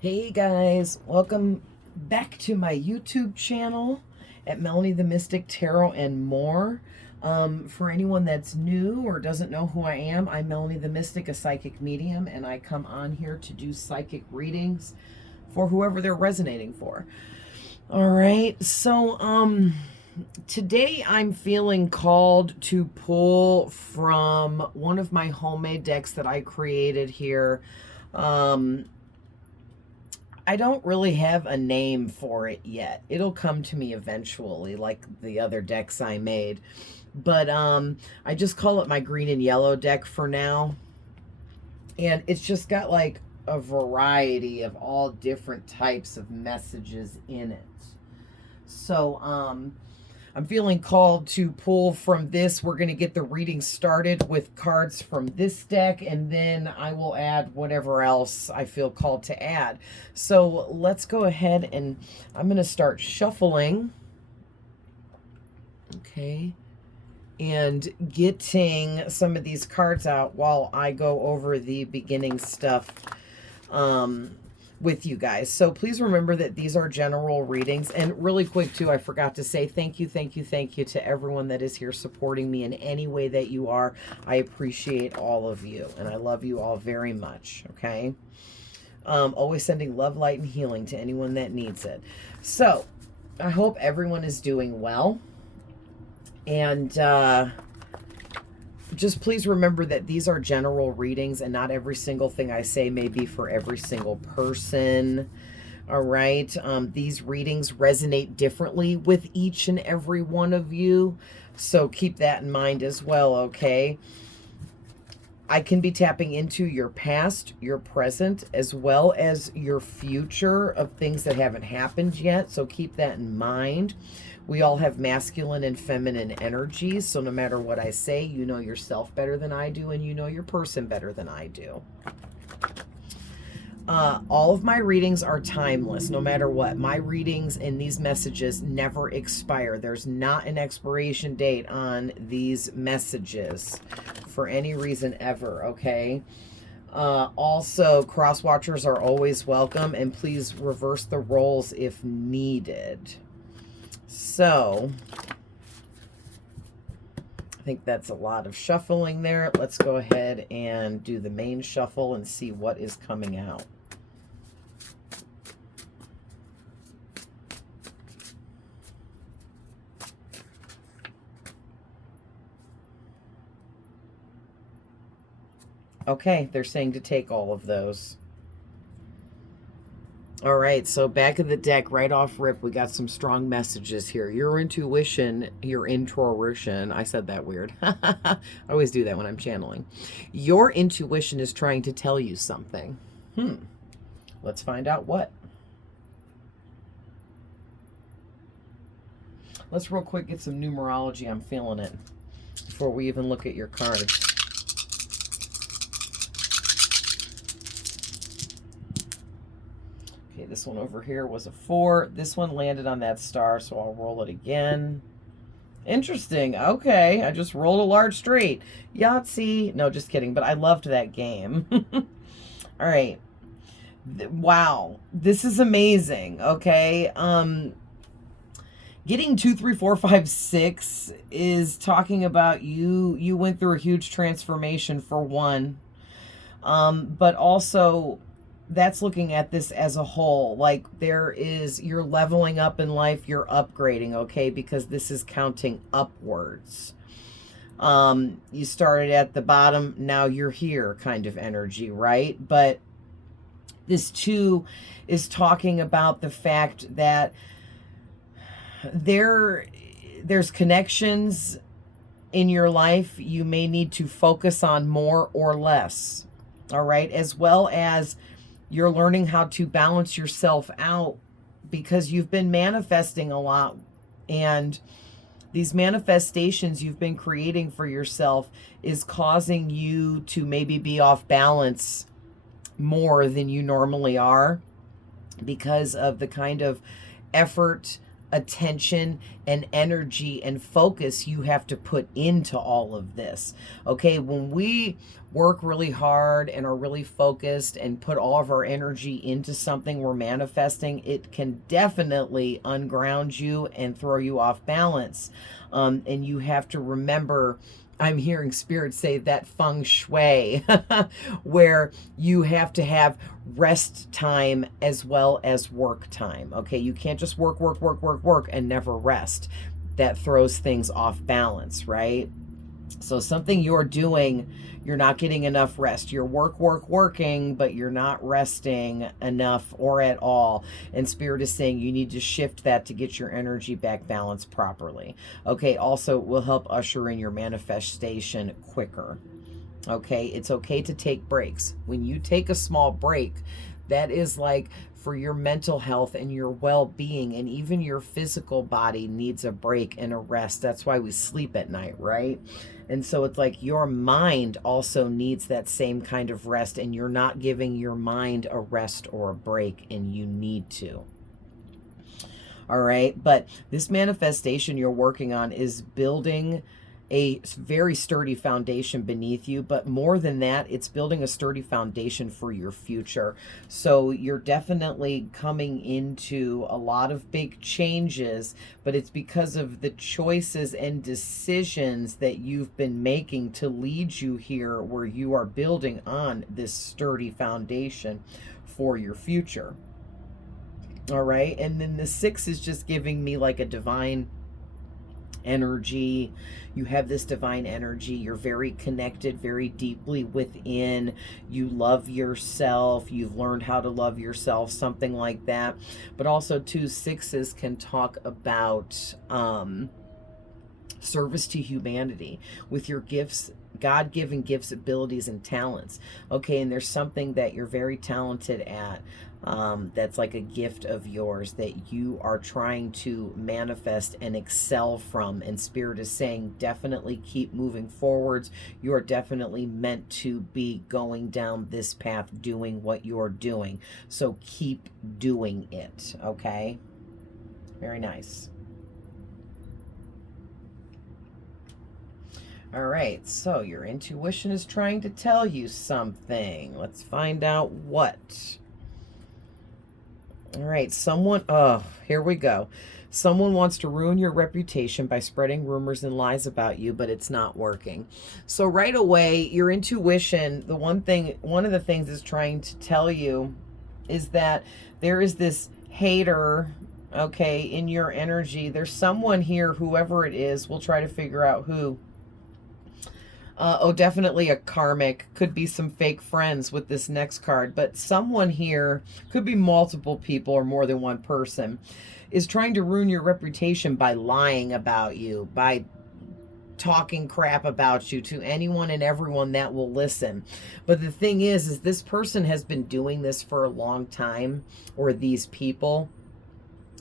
Hey guys, welcome back to my YouTube channel at Melanie the Mystic Tarot and more. For anyone that's new or doesn't know who I am, I'm Melanie the Mystic, a psychic medium, and I come on here to do psychic readings for whoever they're resonating for. All right, so today I'm feeling called to pull from one of my homemade decks that I created here. I don't really have a name for it yet. It'll come to me eventually, like the other decks I made. But I just call it my green and yellow deck for now. And it's just got like a variety of all different types of messages in it. So I'm feeling called to pull from this. We're going to get the reading started with cards from this deck, and then I will add whatever else I feel called to add. So let's go ahead and I'm going to start shuffling. Okay. And getting some of these cards out while I go over the beginning stuff with you guys. So please remember that these are general readings. And really quick too, I forgot to say thank you to everyone that is here supporting me in any way that you are. I appreciate all of you and I love you all very much. Okay. Always sending love, light, and healing to anyone that needs it. So I hope everyone is doing well. And just please remember that these are general readings and not every single thing I say may be for every single person. All right. These readings resonate differently with each and every one of you. So keep that in mind as well. Okay. I can be tapping into your past, your present, as well as your future of things that haven't happened yet. So keep that in mind. We all have masculine and feminine energies. So no matter what I say, you know yourself better than I do, and you know your person better than I do. All of my readings are timeless, no matter what. My readings and these messages never expire. There's not an expiration date on these messages for any reason ever, okay? Also, cross watchers are always welcome, and please reverse the roles if needed. So, I think that's a lot of shuffling there. Let's go ahead and do the main shuffle and see what is coming out. Okay, they're saying to take all of those. All right, so back of the deck, right off rip, we got some strong messages here. Your intuition, I said that weird. I always do that when I'm channeling. Your intuition is trying to tell you something. Let's find out what. Let's real quick get some numerology. I'm feeling it before we even look at your cards. Okay, this one over here was a 4. This one landed on that star, so I'll roll it again. Interesting. Okay, I just rolled a large straight. Yahtzee. No, just kidding, but I loved that game. All right. Wow. This is amazing. Okay. Getting 2, 3, 4, 5, 6 is talking about you went through a huge transformation for one. But also that's looking at this as a whole. Like you're leveling up in life, you're upgrading, okay? Because this is counting upwards. You started at the bottom, now you're here kind of energy, right? But this 2 is talking about the fact that there's connections in your life you may need to focus on more or less. All right, as well as you're learning how to balance yourself out because you've been manifesting a lot, and these manifestations you've been creating for yourself is causing you to maybe be off balance more than you normally are because of the kind of effort, attention and energy and focus you have to put into all of this. Okay, when we work really hard and are really focused and put all of our energy into something we're manifesting, it can definitely unground you and throw you off balance. And you have to remember, I'm hearing spirit say that feng shui, where you have to have rest time as well as work time. Okay, you can't just work, work, work, work, work and never rest. That throws things off balance, right? So something you're doing, you're not getting enough rest. You're working, but you're not resting enough or at all. And Spirit is saying you need to shift that to get your energy back balanced properly. Okay, also it will help usher in your manifestation quicker. Okay, it's okay to take breaks. When you take a small break, that is like for your mental health and your well-being, and even your physical body needs a break and a rest. That's why we sleep at night, right? And so it's like your mind also needs that same kind of rest, and you're not giving your mind a rest or a break, and you need to. All right, but this manifestation you're working on is building a very sturdy foundation beneath you, but more than that, it's building a sturdy foundation for your future. So you're definitely coming into a lot of big changes, but it's because of the choices and decisions that you've been making to lead you here, where you are building on this sturdy foundation for your future. All right, and then the 6 is just giving me like a divine energy. You have this divine energy. You're very connected, very deeply within. You love yourself. You've learned how to love yourself, something like that. But also, too, 6s can talk about service to humanity with your gifts, God-given gifts, abilities, and talents. Okay, and there's something that you're very talented at, that's like a gift of yours that you are trying to manifest and excel from. And Spirit is saying definitely keep moving forwards. You are definitely meant to be going down this path, doing what you're doing. So keep doing it, okay? Very nice. All right, so your intuition is trying to tell you something. Let's find out what. All right, here we go. Someone wants to ruin your reputation by spreading rumors and lies about you, but it's not working. So right away, your intuition, one of the things it's trying to tell you is that there is this hater, okay, in your energy. There's someone here, whoever it is, we'll try to figure out who. Definitely a karmic. Could be some fake friends with this next card, but someone here, could be multiple people or more than one person, is trying to ruin your reputation by lying about you, by talking crap about you to anyone and everyone that will listen. But the thing is this person has been doing this for a long time, or these people,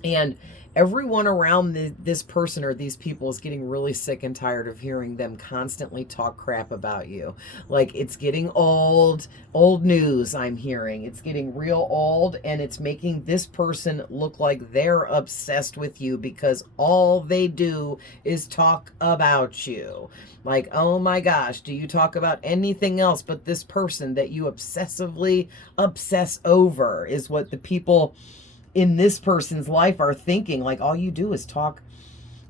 and everyone around this person or these people is getting really sick and tired of hearing them constantly talk crap about you. Like, it's getting old news, I'm hearing. It's getting real old, and it's making this person look like they're obsessed with you because all they do is talk about you. Like, oh my gosh, do you talk about anything else but this person that you obsessively obsess over, is what the people in this person's life are thinking. Like, all you do is talk,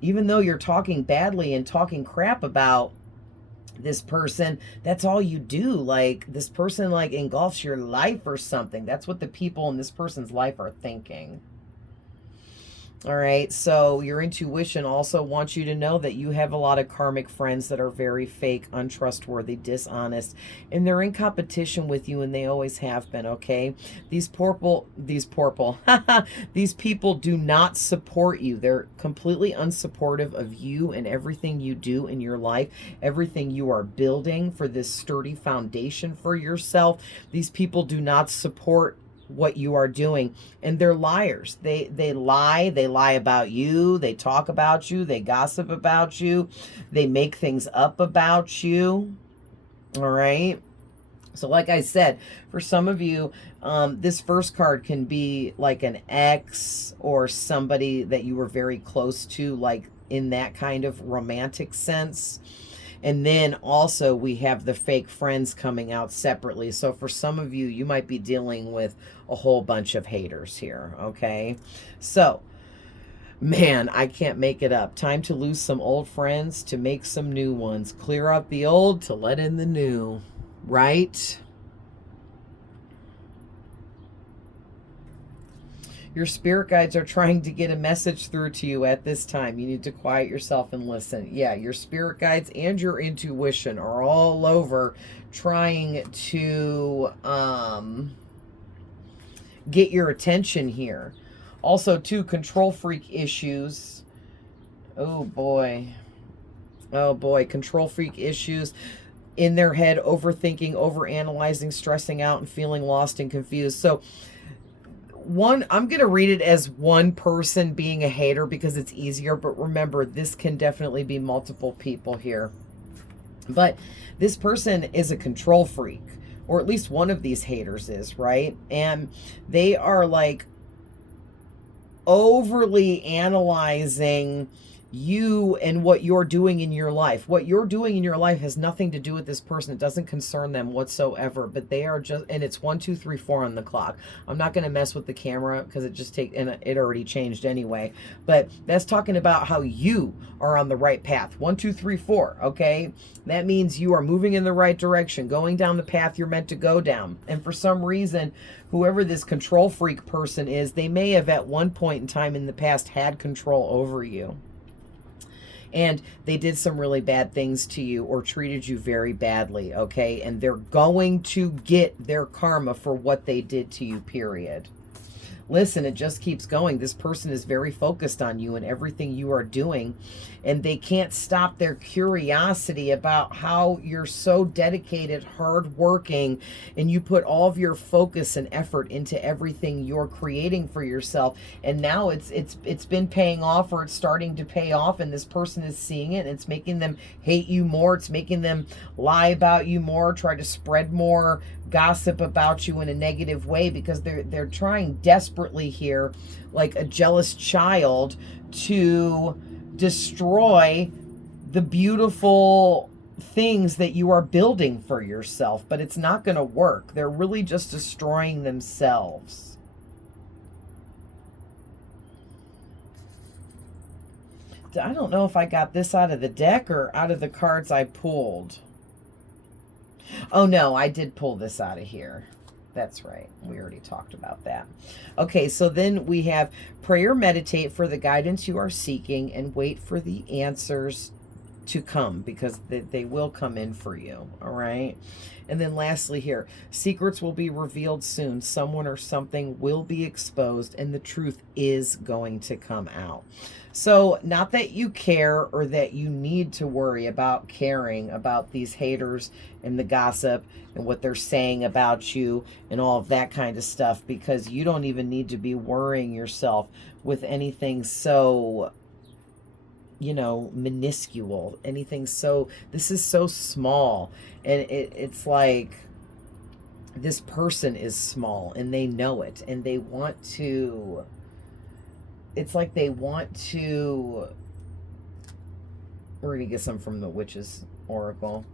even though you're talking badly and talking crap about this person, that's all you do. Like, this person like engulfs your life or something. That's what the people in this person's life are thinking. All right, so your intuition also wants you to know that you have a lot of karmic friends that are very fake, untrustworthy, dishonest, and they're in competition with you, and they always have been, okay? These people do not support you. They're completely unsupportive of you and everything you do in your life, everything you are building for this sturdy foundation for yourself. These people do not support what you are doing, and they're liars. They lie about you, they talk about you, they gossip about you, they make things up about you. All right, So like I said, for some of you, this first card can be like an ex or somebody that you were very close to, like in that kind of romantic sense. And then also we have the fake friends coming out separately. So for some of you, you might be dealing with a whole bunch of haters here, okay? So, man, I can't make it up. Time to lose some old friends to make some new ones. Clear out the old to let in the new, right? Your spirit guides are trying to get a message through to you at this time. You need to quiet yourself and listen. Yeah, your spirit guides and your intuition are all over trying to get your attention here. Also, too, control freak issues. Oh, boy. Oh, boy. Control freak issues in their head, overthinking, overanalyzing, stressing out, and feeling lost and confused. So, I'm going to read it as one person being a hater because it's easier, but remember, this can definitely be multiple people here. But this person is a control freak, or at least one of these haters is, right? And they are like overly analyzing you and what you're doing in your life. What you're doing in your life has nothing to do with this person. It doesn't concern them whatsoever, but they are just, and it's 1, 2, 3, 4 on the clock. I'm not going to mess with the camera because it already changed anyway, but that's talking about how you are on the right path. 1, 2, 3, 4. Okay. That means you are moving in the right direction, going down the path you're meant to go down. And for some reason, whoever this control freak person is, they may have at one point in time in the past had control over you. And they did some really bad things to you or treated you very badly, okay? And they're going to get their karma for what they did to you, period. Listen, it just keeps going. This person is very focused on you and everything you are doing, and they can't stop their curiosity about how you're so dedicated, hardworking, and you put all of your focus and effort into everything you're creating for yourself. And now it's been paying off, or it's starting to pay off, and this person is seeing it, and it's making them hate you more. It's making them lie about you more, try to spread more gossip about you in a negative way, because they're trying desperately here, like a jealous child, to destroy the beautiful things that you are building for yourself. But it's not going to work. They're really just destroying themselves. I don't know if I got this out of the deck or out of the cards I pulled. Oh, no, I did pull this out of here. That's right. We already talked about that. Okay, so then we have pray or meditate for the guidance you are seeking and wait for the answers to come, because they will come in for you, all right? And then lastly here, secrets will be revealed soon. Someone or something will be exposed, and the truth is going to come out. So not that you care or that you need to worry about caring about these haters and the gossip and what they're saying about you and all of that kind of stuff, because you don't even need to be worrying yourself with anything so, you know, minuscule, anything so, this is so small. And it's like this person is small and they know it, and they want to, it's like they want to, we're going to get some from the Witch's Oracle.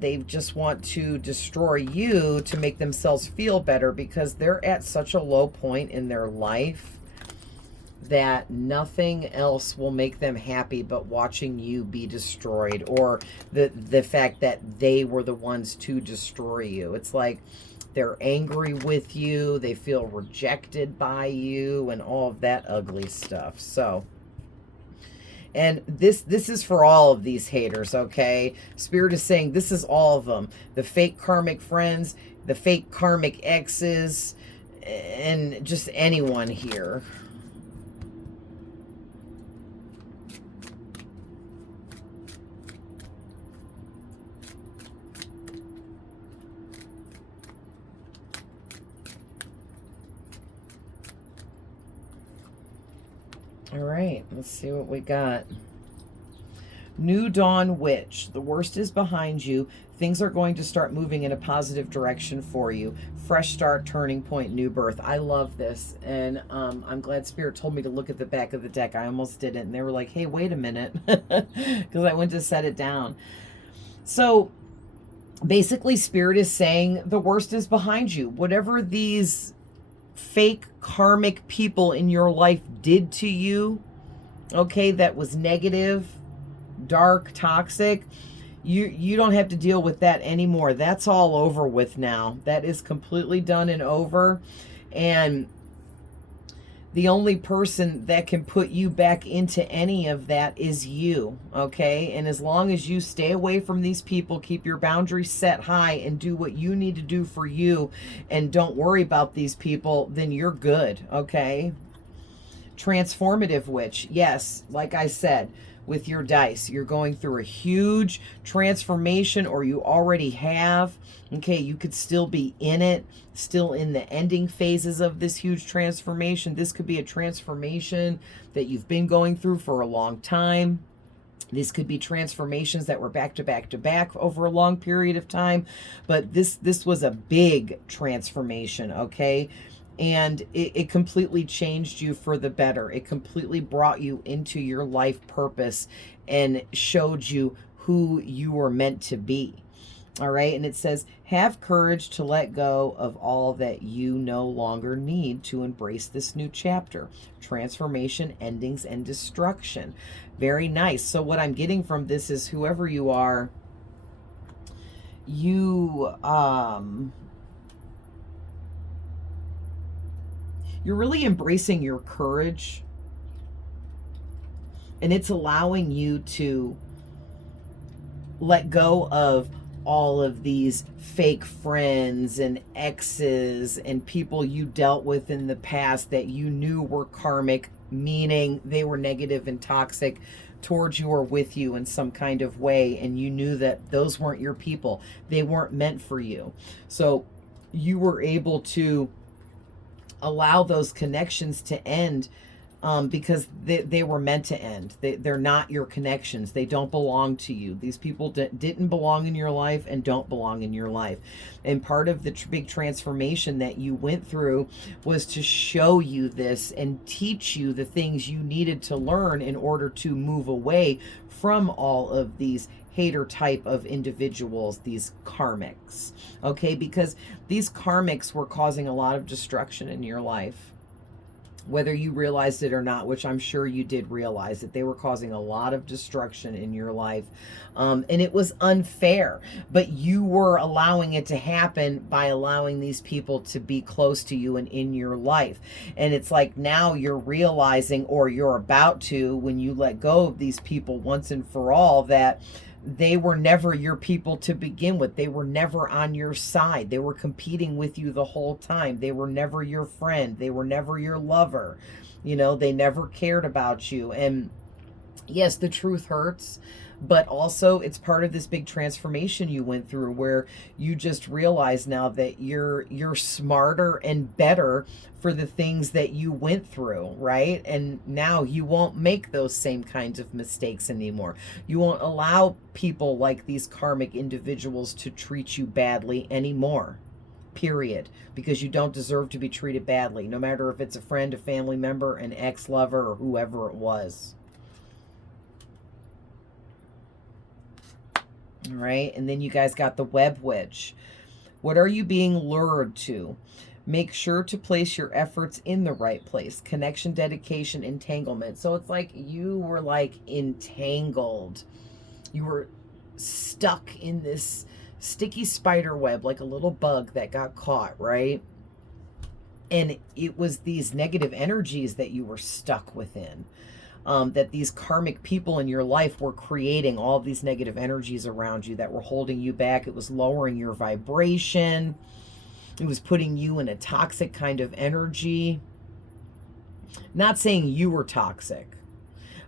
They just want to destroy you to make themselves feel better, because they're at such a low point in their life that nothing else will make them happy but watching you be destroyed, or the fact that they were the ones to destroy you. It's like they're angry with you, they feel rejected by you, and all of that ugly stuff. So, and this is for all of these haters, okay? Spirit is saying this is all of them. The fake karmic friends, the fake karmic exes, and just anyone here. All right, let's see what we got. New Dawn Witch. The worst is behind you. Things are going to start moving in a positive direction for you. Fresh start, turning point, new birth. I love this. And I'm glad Spirit told me to look at the back of the deck. I almost didn't. And they were like, hey, wait a minute. Because I went to set it down. So basically, Spirit is saying the worst is behind you. Whatever these fake karmic people in your life did to you, okay, that was negative, dark, toxic, you don't have to deal with that anymore. That's all over with now. That is completely done and over. And the only person that can put you back into any of that is you, okay? And as long as you stay away from these people, keep your boundaries set high and do what you need to do for you and don't worry about these people, then you're good, okay? Transformative Witch. Yes, like I said, with your dice, you're going through a huge transformation, or you already have. Okay, you could still be in it, still in the ending phases of this huge transformation. This could be a transformation that you've been going through for a long time. These could be transformations that were back to back to back over a long period of time. But this was a big transformation, okay? And it completely changed you for the better. It completely brought you into your life purpose and showed you who you were meant to be. All right. And it says, have courage to let go of all that you no longer need to embrace this new chapter. Transformation, endings, and destruction. Very nice. So what I'm getting from this is, whoever you are, you're really embracing your courage, and it's allowing you to let go of all of these fake friends and exes and people you dealt with in the past that you knew were karmic, meaning they were negative and toxic towards you or with you in some kind of way, and you knew that those weren't your people. They weren't meant for you. So you were able to allow those connections to end, because they were meant to end. They're not your connections. They don't belong to you. These people didn't belong in your life and don't belong in your life. And part of the big transformation that you went through was to show you this and teach you the things you needed to learn in order to move away from all of these hater type of individuals, these karmics, okay? Because these karmics were causing a lot of destruction in your life, whether you realized it or not, which I'm sure you did realize that they were causing a lot of destruction in your life. And it was unfair, but you were allowing it to happen by allowing these people to be close to you and in your life. And it's like now you're realizing, or you're about to, when you let go of these people once and for all, that they were never your people to begin with. They were never on your side. They were competing with you the whole time. They were never your friend. They were never your lover. You know, they never cared about you. And yes, the truth hurts, but also it's part of this big transformation you went through, where you just realize now that you're smarter and better for the things that you went through, right? And now you won't make those same kinds of mistakes anymore. You won't allow people like these karmic individuals to treat you badly anymore, period, because you don't deserve to be treated badly, no matter if it's a friend, a family member, an ex-lover, or whoever it was. All right, and then you guys got the Web Witch. What are you being lured to? Make sure to place your efforts in the right place. Connection, dedication, entanglement. So it's like you were like entangled. You were stuck in this sticky spider web, like a little bug that got caught, right? And it was these negative energies that you were stuck within. That these karmic people in your life were creating all these negative energies around you that were holding you back. It was lowering your vibration. It was putting you in a toxic kind of energy. Not saying you were toxic,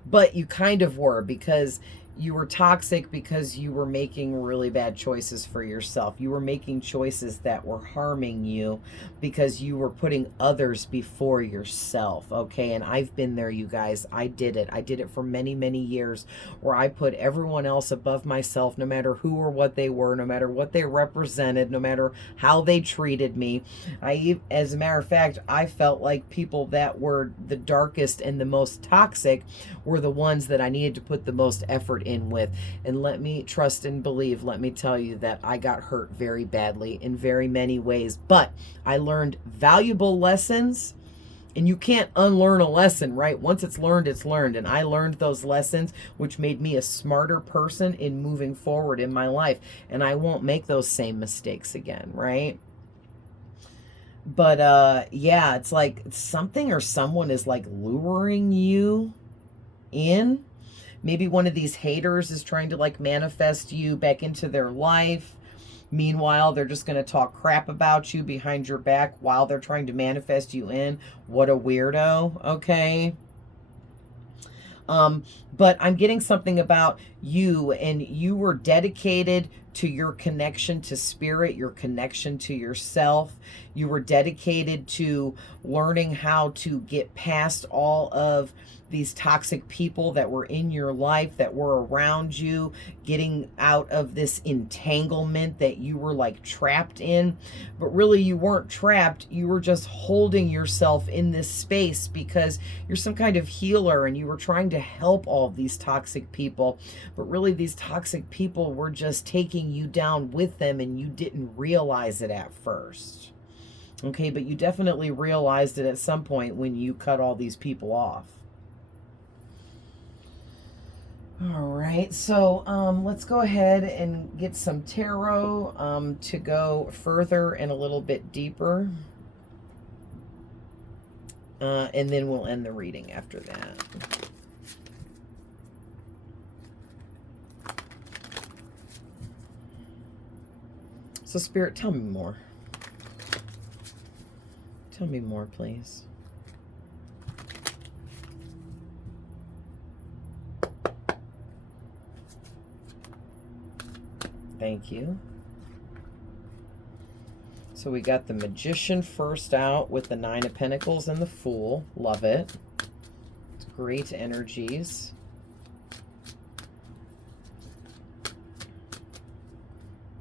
but you kind of were, because You were toxic because you were making really bad choices for yourself. You were making choices that were harming you because you were putting others before yourself, okay? And I've been there, you guys. I did it. I did it for many, many years, where I put everyone else above myself, no matter who or what they were, no matter what they represented, no matter how they treated me. As a matter of fact, I felt like people that were the darkest and the most toxic were the ones that I needed to put the most effort in with. And let me trust and believe, let me tell you that I got hurt very badly in very many ways, but I learned valuable lessons. And you can't unlearn a lesson, right? Once it's learned, it's learned. And I learned those lessons, which made me a smarter person in moving forward in my life. And I won't make those same mistakes again, right? But yeah, it's like something or someone is like luring you in. Maybe one of these haters is trying to like manifest you back into their life. Meanwhile, they're just going to talk crap about you behind your back while they're trying to manifest you in. What a weirdo, okay? But I'm getting something about you, and you were dedicated to your connection to spirit, your connection to yourself. You were dedicated to learning how to get past all of these toxic people that were in your life, that were around you, getting out of this entanglement that you were like trapped in. But really, you weren't trapped. You were just holding yourself in this space because you're some kind of healer, and you were trying to help all of these toxic people. But really, these toxic people were just taking you down with them, and you didn't realize it at first. Okay, but you definitely realized it at some point when you cut all these people off. All right, so let's go ahead and get some tarot to go further and a little bit deeper. And then we'll end the reading after that. So Spirit, tell me more. Tell me more, please. Thank you. So we got the Magician first out with the Nine of Pentacles and the Fool. Love it. It's great energies.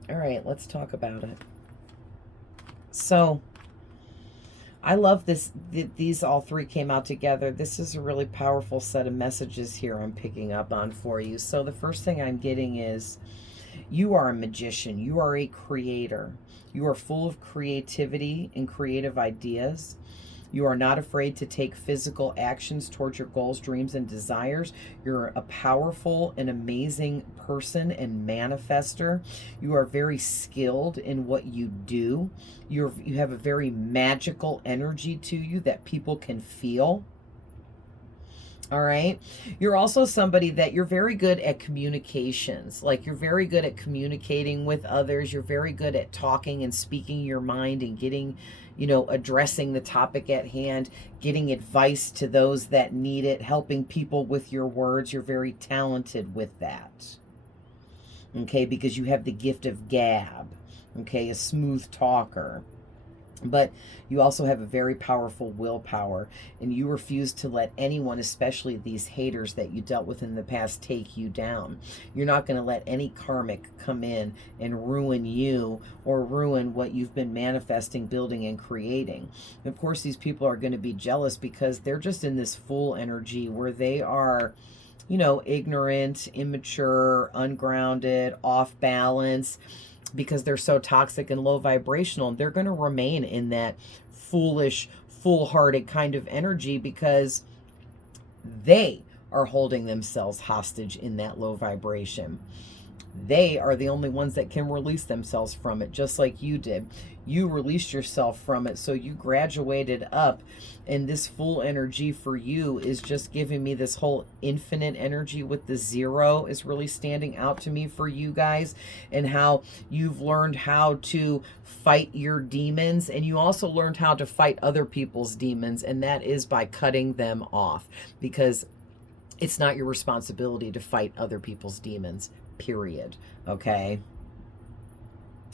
All right, let's talk about it. So I love this. These all three came out together. This is a really powerful set of messages here I'm picking up on for you. So the first thing I'm getting is you are a magician. You are a creator. You are full of creativity and creative ideas. You are not afraid to take physical actions towards your goals, dreams, and desires. You're a powerful and amazing person and manifester. You are very skilled in what you do. You have a very magical energy to you that people can feel. All right. You're also somebody that you're very good at communications. Like you're very good at communicating with others. You're very good at talking and speaking your mind and getting, addressing the topic at hand, getting advice to those that need it, helping people with your words. You're very talented with that. Okay. Because you have the gift of gab. Okay. A smooth talker. But you also have a very powerful willpower, and you refuse to let anyone, especially these haters that you dealt with in the past, take you down. You're not going to let any karmic come in and ruin you or ruin what you've been manifesting, building, and creating. Of course, these people are going to be jealous because they're just in this full energy where they are, ignorant, immature, ungrounded, off balance, because they're so toxic and low vibrational. And they're going to remain in that foolish, foolhardy kind of energy because they are holding themselves hostage in that low vibration. They are the only ones that can release themselves from it, just like you did. You released yourself from it, so you graduated up, and this full energy for you is just giving me this whole infinite energy with the zero is really standing out to me for you guys, and how you've learned how to fight your demons, and you also learned how to fight other people's demons, and that is by cutting them off, because It's not your responsibility to fight other people's demons, period. Okay?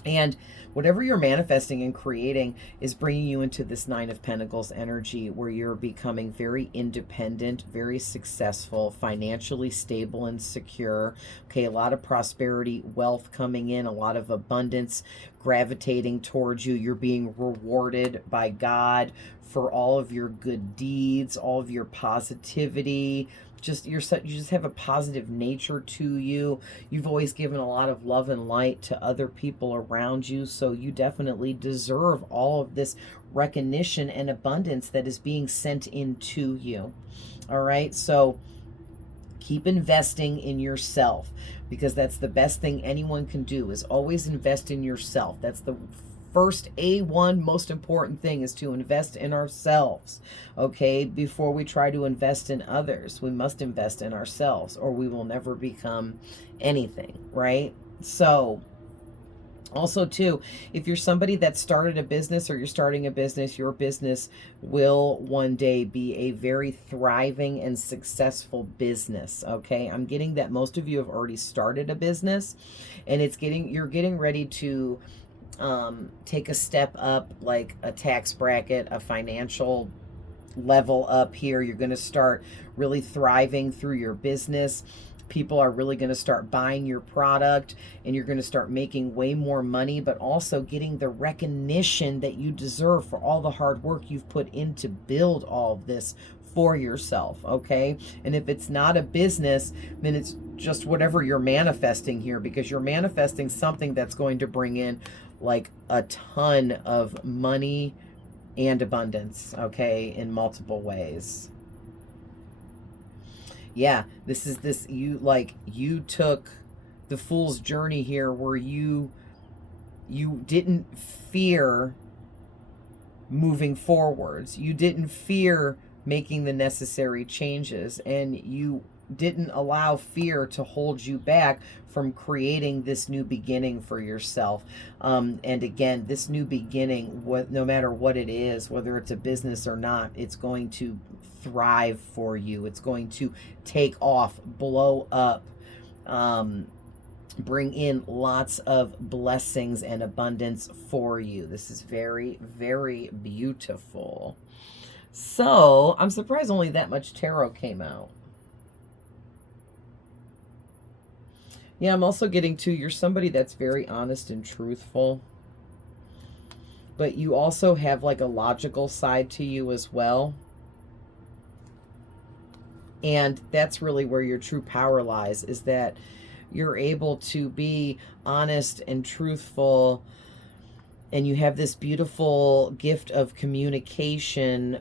And whatever you're manifesting and creating is bringing you into this Nine of Pentacles energy where you're becoming very independent, very successful, financially stable and secure. Okay, a lot of prosperity, wealth coming in, a lot of abundance gravitating towards you. You're being rewarded by God for all of your good deeds, all of your positivity. You just have a positive nature to you. You've always given a lot of love and light to other people around you, so you definitely deserve all of this recognition and abundance that is being sent into you. All right, so keep investing in yourself, because that's the best thing anyone can do, is always invest in yourself. That's the first A1 most important thing, is to invest in ourselves. Okay, before we try to invest in others, we must invest in ourselves, or we will never become anything, right? So also too, if you're somebody that started a business, or you're starting a business, your business will one day be a very thriving and successful business. Okay, I'm getting that most of you have already started a business, and you're getting ready to take a step up, like a tax bracket, a financial level up here. You're going to start really thriving through your business. People are really going to start buying your product, and you're going to start making way more money, but also getting the recognition that you deserve for all the hard work you've put in to build all of this for yourself. Okay, and if it's not a business, then it's just whatever you're manifesting here, because you're manifesting something that's going to bring in like a ton of money and abundance, okay, in multiple ways. Yeah, you took the fool's journey here, where you didn't fear moving forwards. You didn't fear making the necessary changes, and you didn't allow fear to hold you back from creating this new beginning for yourself. And again, this new beginning, no matter what it is, whether it's a business or not, it's going to thrive for you. It's going to take off, blow up, bring in lots of blessings and abundance for you. This is very, very beautiful. So I'm surprised only that much tarot came out. Yeah, I'm also getting to, you're somebody that's very honest and truthful, but you also have like a logical side to you as well. And that's really where your true power lies, is that you're able to be honest and truthful, and you have this beautiful gift of communication,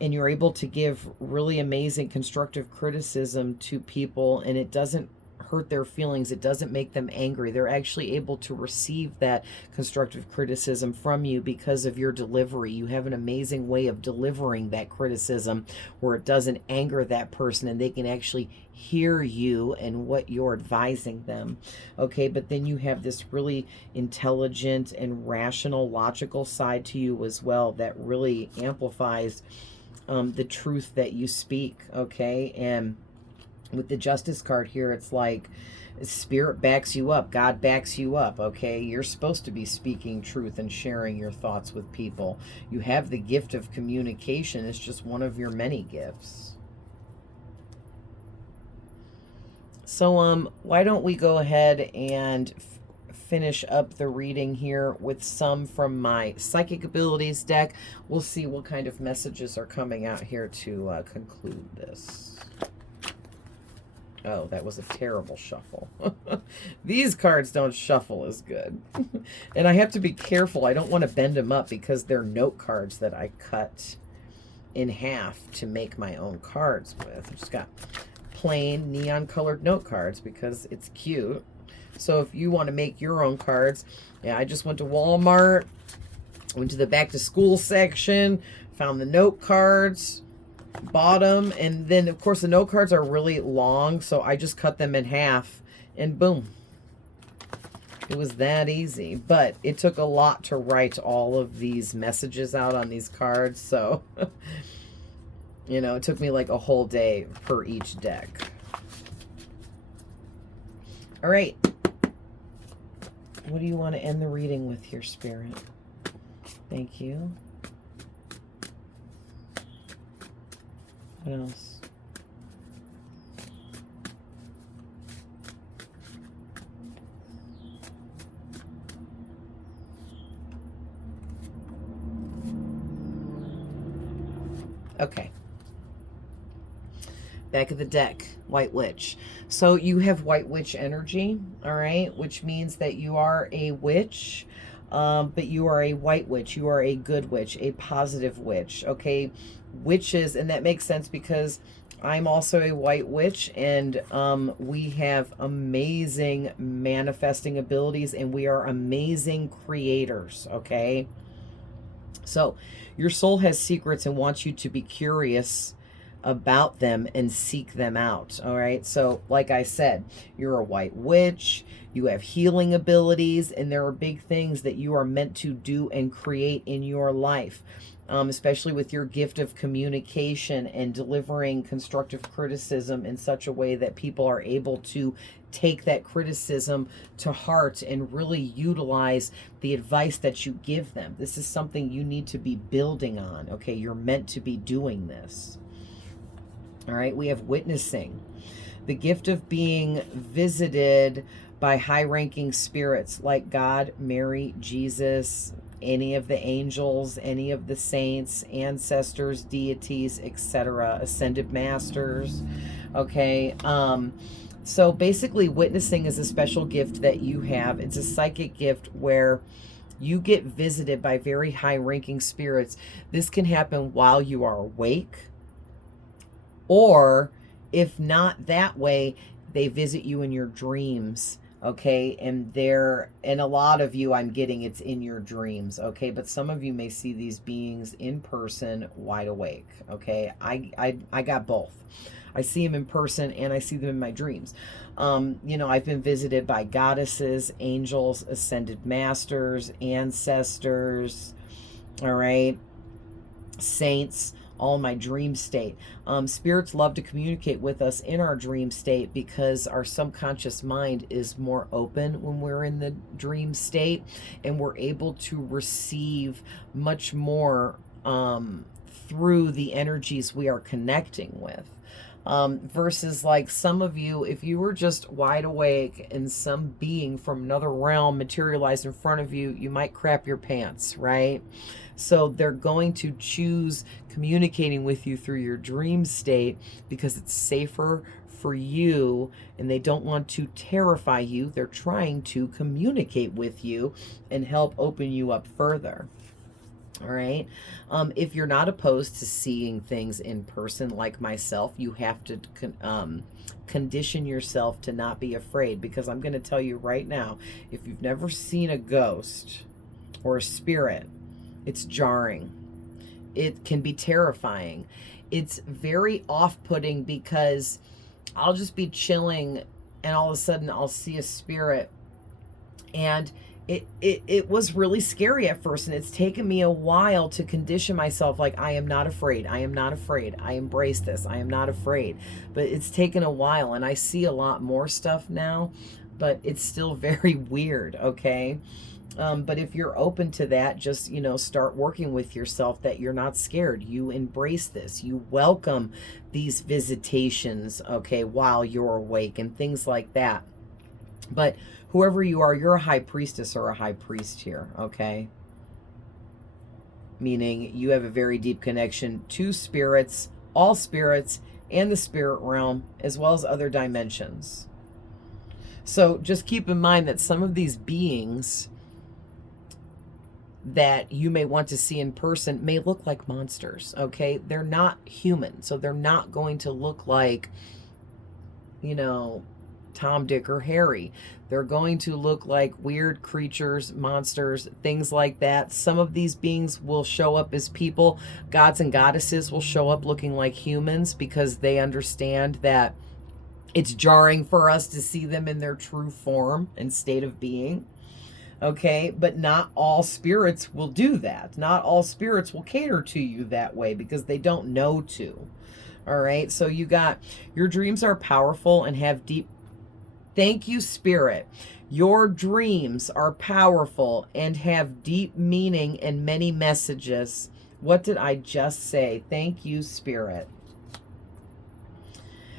and you're able to give really amazing constructive criticism to people, and it doesn't hurt their feelings. It doesn't make them angry. They're actually able to receive that constructive criticism from you because of your delivery. You have an amazing way of delivering that criticism where it doesn't anger that person, and they can actually hear you and what you're advising them. Okay, but then you have this really intelligent and rational, logical side to you as well that really amplifies the truth that you speak. Okay, and with the Justice card here, it's like Spirit backs you up. God backs you up, okay? You're supposed to be speaking truth and sharing your thoughts with people. You have the gift of communication. It's just one of your many gifts. So why don't we go ahead and finish up the reading here with some from my Psychic Abilities deck. We'll see what kind of messages are coming out here to conclude this. Oh, that was a terrible shuffle. These cards don't shuffle as good. And I have to be careful. I don't want to bend them up because they're note cards that I cut in half to make my own cards with. I just got plain neon colored note cards because it's cute. So if you want to make your own cards, yeah, I just went to Walmart, went to the back to school section, found the note cards, bought them, and then of course the note cards are really long, so I just cut them in half and boom, it was that easy. But it took a lot to write all of these messages out on these cards, so You know, it took me like a whole day per each deck. All right. What do you want to end the reading with here, Spirit? Thank you. What else? Okay. Back of the deck, White Witch. So you have White Witch energy, all right, which means that you are a witch, but you are a white witch. You are a good witch, a positive witch, okay? Witches, and that makes sense because I'm also a white witch, and we have amazing manifesting abilities, and we are amazing creators, okay? So your soul has secrets and wants you to be curious about them and seek them out. All right. So like I said, you're a white witch, you have healing abilities, and there are big things that you are meant to do and create in your life. Especially with your gift of communication and delivering constructive criticism in such a way that people are able to take that criticism to heart and really utilize the advice that you give them. This is something you need to be building on. Okay, you're meant to be doing this. All right, we have witnessing, the gift of being visited by high-ranking spirits like God, Mary, Jesus, any of the angels, any of the saints, ancestors, deities, etc., ascended masters. Okay, so basically witnessing is a special gift that you have. It's a psychic gift where you get visited by very high-ranking spirits. This can happen while you are awake, or if not that way, they visit you in your dreams. Okay, and a lot of you, I'm getting it's in your dreams. Okay, but some of you may see these beings in person, wide awake. Okay, I got both. I see them in person and I see them in my dreams. You know, I've been visited by goddesses, angels, ascended masters, ancestors, all right, saints, all in my dream state. Spirits love to communicate with us in our dream state because our subconscious mind is more open when we're in the dream state, and we're able to receive much more through the energies we are connecting with. Versus like some of you, if you were just wide awake and some being from another realm materialized in front of you, you might crap your pants, right? So they're going to choose communicating with you through your dream state because it's safer for you, and they don't want to terrify you. They're trying to communicate with you and help open you up further. All right. If you're not opposed to seeing things in person like myself, you have to condition yourself to not be afraid, because I'm going to tell you right now, if you've never seen a ghost or a spirit, it's jarring. It can be terrifying. It's very off-putting because I'll just be chilling and all of a sudden I'll see a spirit, and it was really scary at first, and it's taken me a while to condition myself like, I am not afraid, I am not afraid, I embrace this, I am not afraid. But it's taken a while, and I see a lot more stuff now, but it's still very weird, okay? But if you're open to that, just, you know, start working with yourself that you're not scared. You embrace this. You welcome these visitations, okay, while you're awake and things like that. But whoever you are, you're a high priestess or a high priest here, okay? Meaning you have a very deep connection to spirits, all spirits, and the spirit realm, as well as other dimensions. So just keep in mind that some of these beings that you may want to see in person may look like monsters, okay? They're not human, so they're not going to look like, you know, Tom, Dick, or Harry. They're going to look like weird creatures, monsters, things like that. Some of these beings will show up as people. Gods and goddesses will show up looking like humans because they understand that it's jarring for us to see them in their true form and state of being. Okay, but not all spirits will do that. Not all spirits will cater to you that way because they don't know to. All right, so you got your dreams are powerful and have deep. Thank you, Spirit. Your dreams are powerful and have deep meaning and many messages. What did I just say? Thank you, Spirit.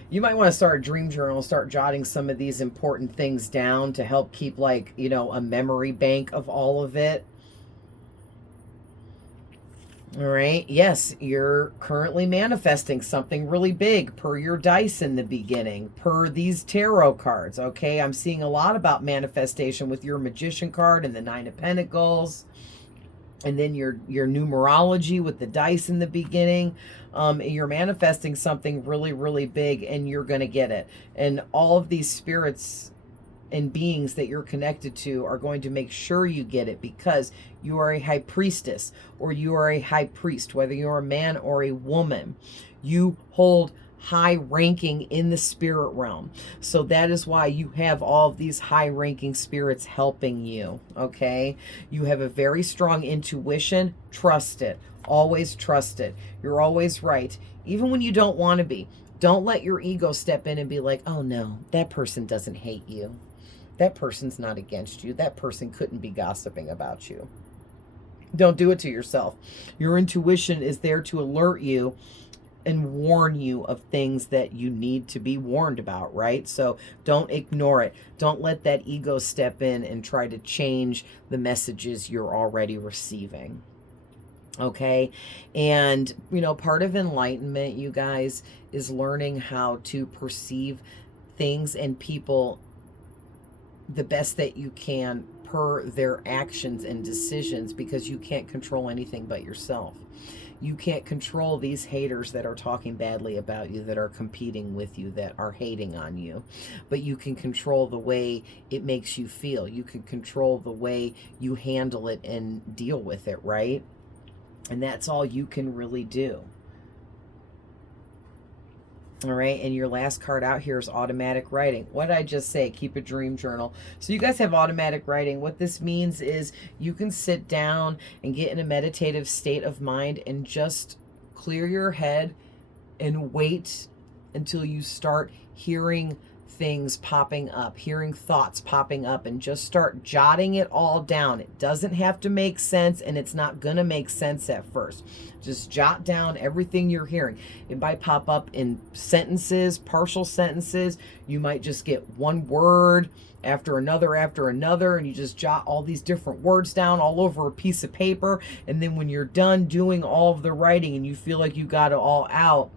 You might want to start a dream journal, start jotting some of these important things down to help keep, like, you know, a memory bank of all of it. All right. Yes, you're currently manifesting something really big per your dice in the beginning, per these tarot cards. Okay. I'm seeing a lot about manifestation with your Magician card and the Nine of Pentacles. And then your numerology with the dice in the beginning. You're manifesting something really, really big, and you're going to get it. And all of these spirits and beings that you're connected to are going to make sure you get it, because you are a high priestess or you are a high priest, whether you're a man or a woman. You hold high ranking in the spirit realm. So that is why you have all of these high ranking spirits helping you. Okay. You have a very strong intuition. Trust it. Always trust it. You're always right. Even when you don't want to be. Don't let your ego step in and be like, oh no, that person doesn't hate you. That person's not against you. That person couldn't be gossiping about you. Don't do it to yourself. Your intuition is there to alert you and warn you of things that you need to be warned about, right? So don't ignore it. Don't let that ego step in and try to change the messages you're already receiving. Okay. And, you know, part of enlightenment, you guys, is learning how to perceive things and people the best that you can per their actions and decisions, because you can't control anything but yourself. You can't control these haters that are talking badly about you, that are competing with you, that are hating on you. But you can control the way it makes you feel. You can control the way you handle it and deal with it, right? And that's all you can really do. All right, and your last card out here is automatic writing. What did I just say? Keep a dream journal. So you guys have automatic writing. What this means is you can sit down and get in a meditative state of mind and just clear your head and wait until you start hearing things popping up, hearing thoughts popping up, and just start jotting it all down. It doesn't have to make sense, and it's not going to make sense at first. Just jot down everything you're hearing. It might pop up in sentences, partial sentences. You might just get one word after another, and you just jot all these different words down all over a piece of paper. And then when you're done doing all of the writing and you feel like you got it all out,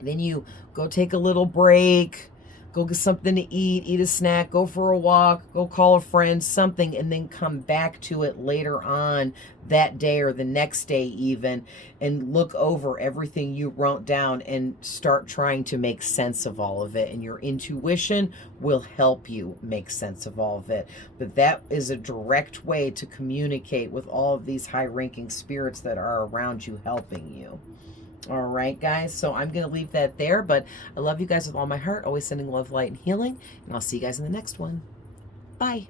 then you go take a little break, go get something to eat a snack, go for a walk, go call a friend, something, and then come back to it later on that day or the next day even, and look over everything you wrote down and start trying to make sense of all of it. And your intuition will help you make sense of all of it. But that is a direct way to communicate with all of these high-ranking spirits that are around you, helping you. All right, guys. So I'm going to leave that there, but I love you guys with all my heart. Always sending love, light, and healing. And I'll see you guys in the next one. Bye.